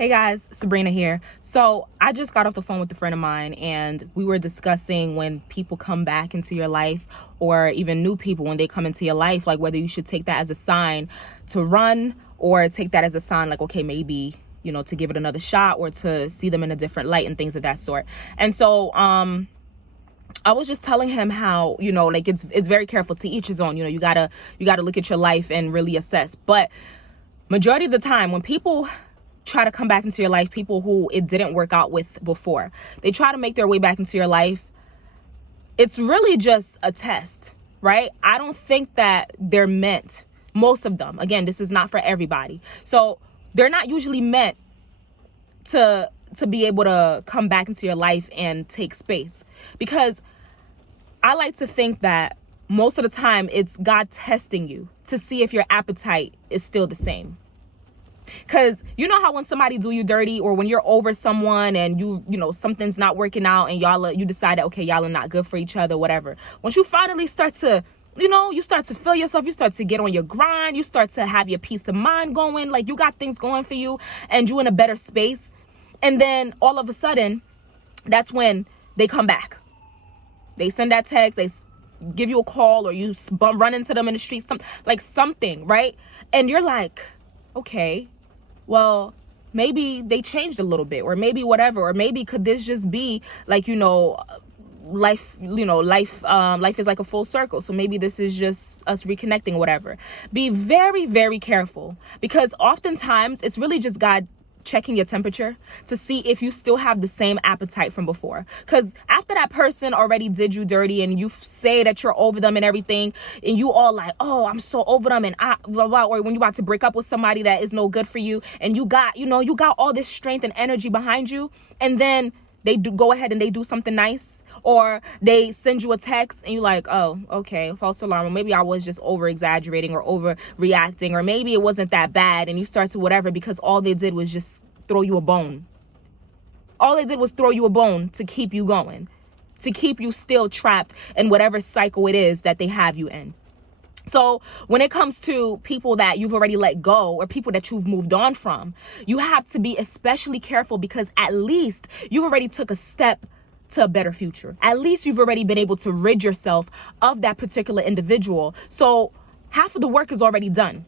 Hey guys, Sabrina here. So I just got off the phone with a friend of mine and we were discussing when people come back into your life, or even new people when they come into your life, like whether you should take that as a sign to run or take that as a sign like, okay, maybe, to give it another shot or to see them in a different light and things of that sort. And so I was just telling him how, like it's very careful, to each his own. You gotta look at your life and really assess. But majority of the time when people try to come back into your life, people who it didn't work out with before, they try to make their way back into your life, it's really just a test, right? I don't think that they're meant, most of them, again, this is not for everybody, so they're not usually meant to be able to come back into your life and take space, because I like to think that most of the time it's God testing you to see if your appetite is still the same. Because you know how when somebody do you dirty, or when you're over someone and you something's not working out and you decide that, okay, y'all are not good for each other, whatever. Once you finally start to, you start to feel yourself, you start to get on your grind, you start to have your peace of mind going, like you got things going for you and you in a better space. And then all of a sudden, that's when they come back. They send that text, they give you a call, or you run into them in the street, something, right? And you're like, okay, well, maybe they changed a little bit, or maybe whatever, or maybe could this just be like, life is like a full circle, so maybe this is just us reconnecting, whatever. Be very, very careful, because oftentimes it's really just God checking your temperature to see if you still have the same appetite from before. Because after that person already did you dirty and you say that you're over them and everything, and you all like, oh, I'm so over them, and blah blah, or when you're about to break up with somebody that is no good for you, and you got all this strength and energy behind you, and then they do go ahead and they do something nice, or they send you a text and you're like, oh, okay, false alarm, or maybe I was just over exaggerating or overreacting, or maybe it wasn't that bad, and you start to whatever, because all they did was just throw you a bone. All they did was throw you a bone to keep you going, to keep you still trapped in whatever cycle it is that they have you in. So when it comes to people that you've already let go, or people that you've moved on from, you have to be especially careful, because at least you've already took a step to a better future. At least you've already been able to rid yourself of that particular individual. So half of the work is already done.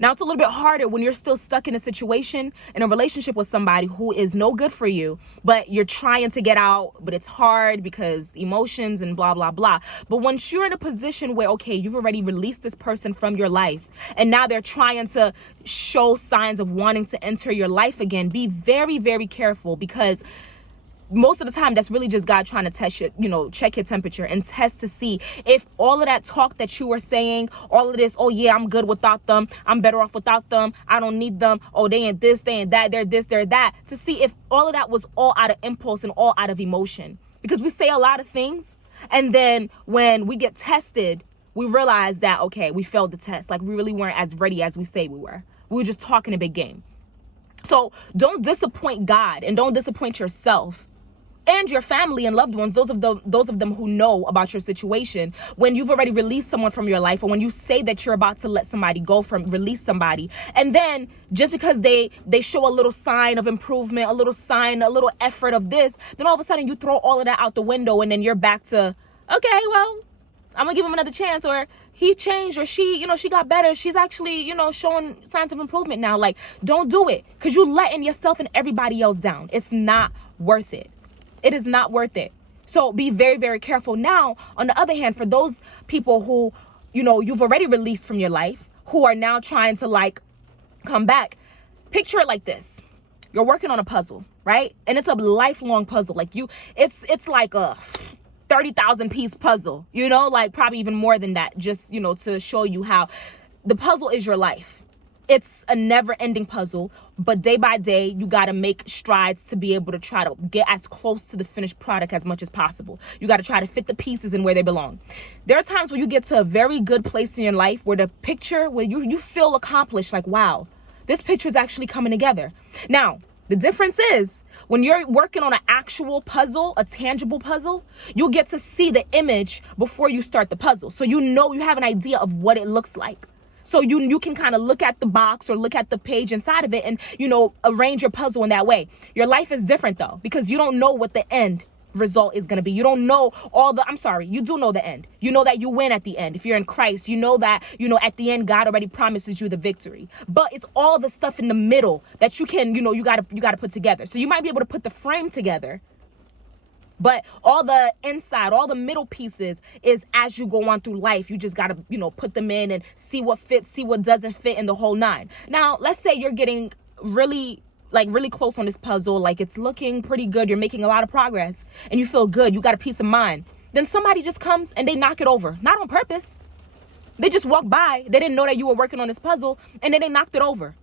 Now it's a little bit harder when you're still stuck in a situation, in a relationship with somebody who is no good for you, but you're trying to get out, but it's hard because emotions and blah, blah, blah. But once you're in a position where, okay, you've already released this person from your life, and now they're trying to show signs of wanting to enter your life again, be very, very careful, because most of the time that's really just God trying to test you, check your temperature and test to see if all of that talk that you were saying, all of this, oh yeah, I'm good without them, I'm better off without them, I don't need them, oh they ain't this, they ain't that, they're this, they're that, to see if all of that was all out of impulse and all out of emotion. Because we say a lot of things, and then when we get tested, we realize that, okay, we failed the test, like we really weren't as ready as we say we were. We were just talking a big game. So don't disappoint God, and don't disappoint yourself and your family and loved ones, those of them who know about your situation, when you've already released someone from your life, or when you say that you're about to let somebody go, release somebody, and then just because they show a little sign of improvement, a little effort of this, then all of a sudden you throw all of that out the window, and then you're back to, okay, well, I'm gonna give him another chance, or he changed, or she got better, she's actually showing signs of improvement now. Like, don't do it, because you're letting yourself and everybody else down. It's not worth it. It is not worth it. So be very, very careful. Now, on the other hand, for those people who, you've already released from your life, who are now trying to come back, picture it like this. You're working on a puzzle, right? And it's a lifelong puzzle. It's like a 30,000 piece puzzle, probably even more than that, just, to show you how the puzzle is your life. It's a never-ending puzzle, but day by day, you got to make strides to be able to try to get as close to the finished product as much as possible. You got to try to fit the pieces in where they belong. There are times where you get to a very good place in your life where the picture, where you feel accomplished, like, wow, this picture is actually coming together. Now, the difference is when you're working on an actual puzzle, a tangible puzzle, you'll get to see the image before you start the puzzle. So you have an idea of what it looks like. So you can kind of look at the box or look at the page inside of it and, arrange your puzzle in that way. Your life is different though, because you don't know what the end result is going to be. You don't know you do know the end. You know that you win at the end. If you're in Christ, you know that, at the end, God already promises you the victory. But it's all the stuff in the middle that you can, you got to put together. So you might be able to put the frame together, but all the inside, all the middle pieces is as you go on through life. You just got to, put them in and see what fits, see what doesn't fit in the whole nine. Now, let's say you're getting really close on this puzzle. Like it's looking pretty good. You're making a lot of progress and you feel good. You got a peace of mind. Then somebody just comes and they knock it over. Not on purpose. They just walked by. They didn't know that you were working on this puzzle and then they knocked it over,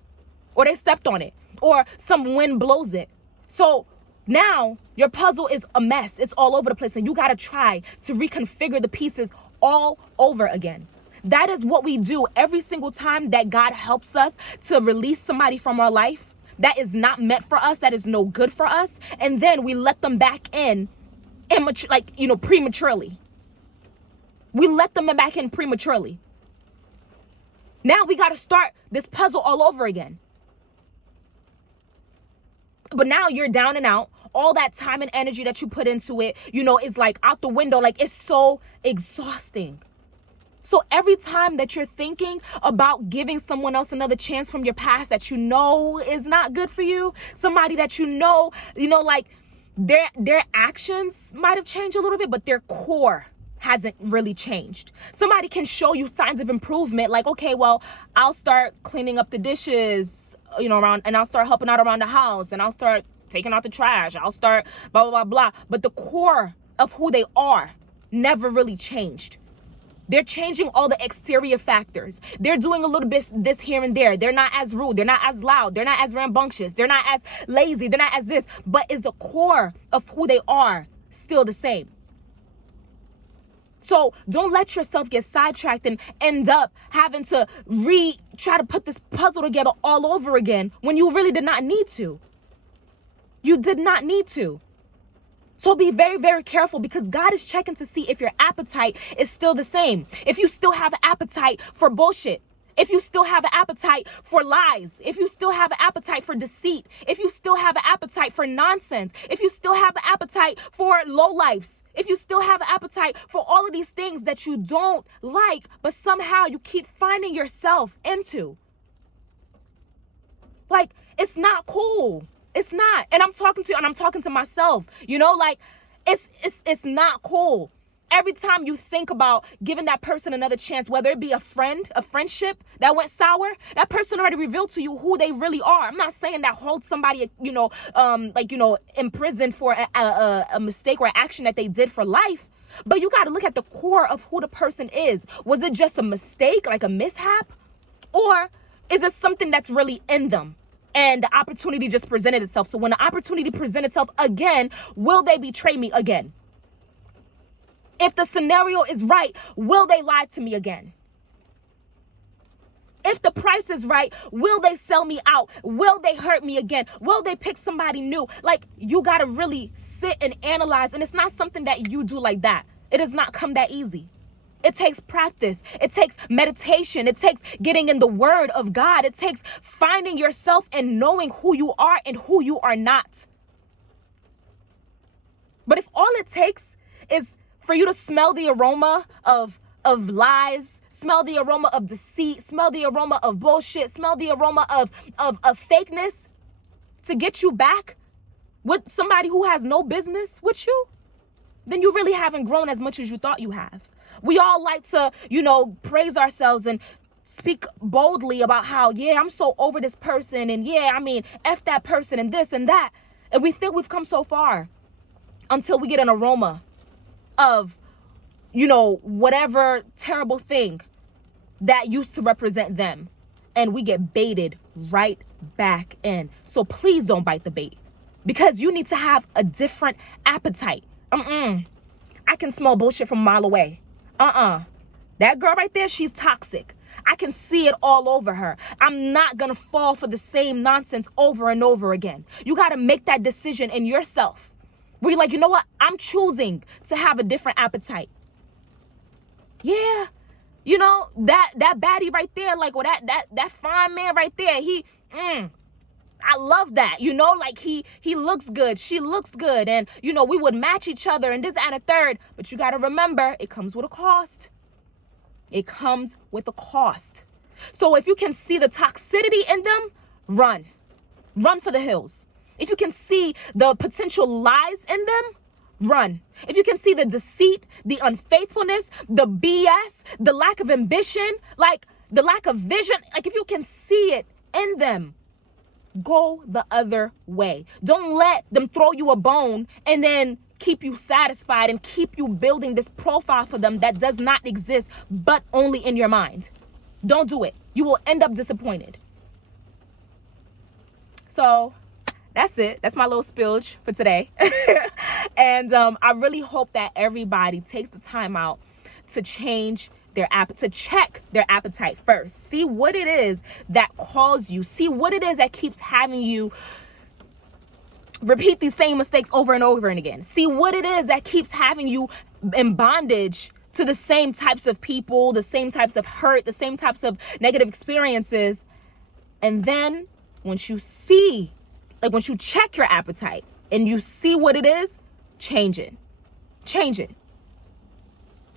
or they stepped on it, or some wind blows it. So now your puzzle is a mess. It's all over the place and you got to try to reconfigure the pieces all over again. That is what we do every single time that God helps us to release somebody from our life that is not meant for us, that is no good for us. And then we let them back in prematurely. We let them back in prematurely. Now we got to start this puzzle all over again. But now you're down and out. All that time and energy that you put into it, is like out the window. Like it's so exhausting. So every time that you're thinking about giving someone else another chance from your past that is not good for you, somebody that like their actions might have changed a little bit, but their core hasn't really changed. Somebody can show you signs of improvement, like, okay, well, I'll start cleaning up the dishes, around, and I'll start helping out around the house, and I'll start taking out the trash. I'll start blah, blah, blah, blah. But the core of who they are never really changed. They're changing all the exterior factors. They're doing a little bit this here and there. They're not as rude. They're not as loud. They're not as rambunctious. They're not as lazy. They're not as this. But is the core of who they are still the same? So don't let yourself get sidetracked and end up having to try to put this puzzle together all over again when you really did not need to. You did not need to. So be very, very careful, because God is checking to see if your appetite is still the same. If you still have an appetite for bullshit. If you still have an appetite for lies. If you still have an appetite for deceit. If you still have an appetite for nonsense. If you still have an appetite for lowlifes. If you still have an appetite for all of these things that you don't like, but somehow you keep finding yourself into. Like, it's not cool. It's not. And I'm talking to myself, it's not cool. Every time you think about giving that person another chance, whether it be a friendship that went sour, that person already revealed to you who they really are. I'm not saying that hold somebody, in prison for a mistake or action that they did for life. But you got to look at the core of who the person is. Was it just a mistake, like a mishap? Or is it something that's really in them? And the opportunity just presented itself. So when the opportunity presents itself again, will they betray me again? If the scenario is right, will they lie to me again? If the price is right, will they sell me out? Will they hurt me again? Will they pick somebody new? Like, you got to really sit and analyze. And it's not something that you do like that. It does not come that easy. It takes practice. It takes meditation. It takes getting in the word of God. It takes finding yourself and knowing who you are and who you are not. But if all it takes is for you to smell the aroma of lies, smell the aroma of deceit, smell the aroma of bullshit, smell the aroma of fakeness to get you back with somebody who has no business with you, then you really haven't grown as much as you thought you have. We all like to, praise ourselves and speak boldly about how, yeah, I'm so over this person. And yeah, F that person and this and that. And we think we've come so far until we get an aroma of, whatever terrible thing that used to represent them. And we get baited right back in. So please don't bite the bait, because you need to have a different appetite. I can smell bullshit from a mile away. That girl right there, she's toxic. I can see it all over her. I'm not going to fall for the same nonsense over and over again. You got to make that decision in yourself where you're like, you know what? I'm choosing to have a different appetite. Yeah, You know, that baddie right there, like, or that fine man right there, I love that, you know, like he looks good, she looks good, and you know, we would match each other and this and a third. But you got to remember, it comes with a cost. It comes with a cost. So if you can see the toxicity in them, run for the hills. If you can see the potential lies in them, run. If you can see the deceit, the unfaithfulness, the BS, the lack of ambition, like the lack of vision, like if you can see it in them, go the other way. Don't let them throw you a bone and then keep you satisfied and keep you building this profile for them that does not exist, but only in your mind. Don't do it. You will end up disappointed. So that's it. That's my little spillage for today. And I really hope that everybody takes the time out to change their to check their appetite first. See what it is that calls you. See what it is that keeps having you repeat these same mistakes over and over and again. See what it is that keeps having you in bondage to the same types of people, the same types of hurt, the same types of negative experiences. And then once you see, like once you check your appetite and you see what it is, change it. Change it.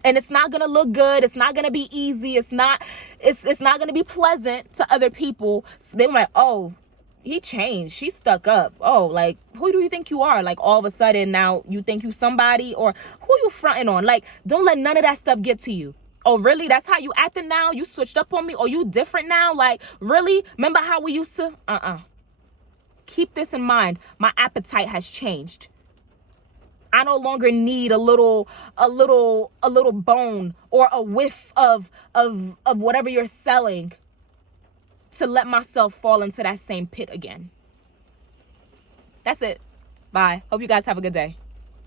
And it's not going to look good. It's not going to be easy. It's not going to be pleasant to other people. So they're like, oh, he changed. She stuck up. Oh, like, who do you think you are? Like, all of a sudden now you think you somebody, or who you fronting on? Like, don't let none of that stuff get to you. Oh, really? That's how you acting now? You switched up on me? Or you different now? Like, really? Remember how we used to? Keep this in mind. My appetite has changed. I no longer need a little bone or a whiff of whatever you're selling to let myself fall into that same pit again. That's it. Bye. Hope you guys have a good day.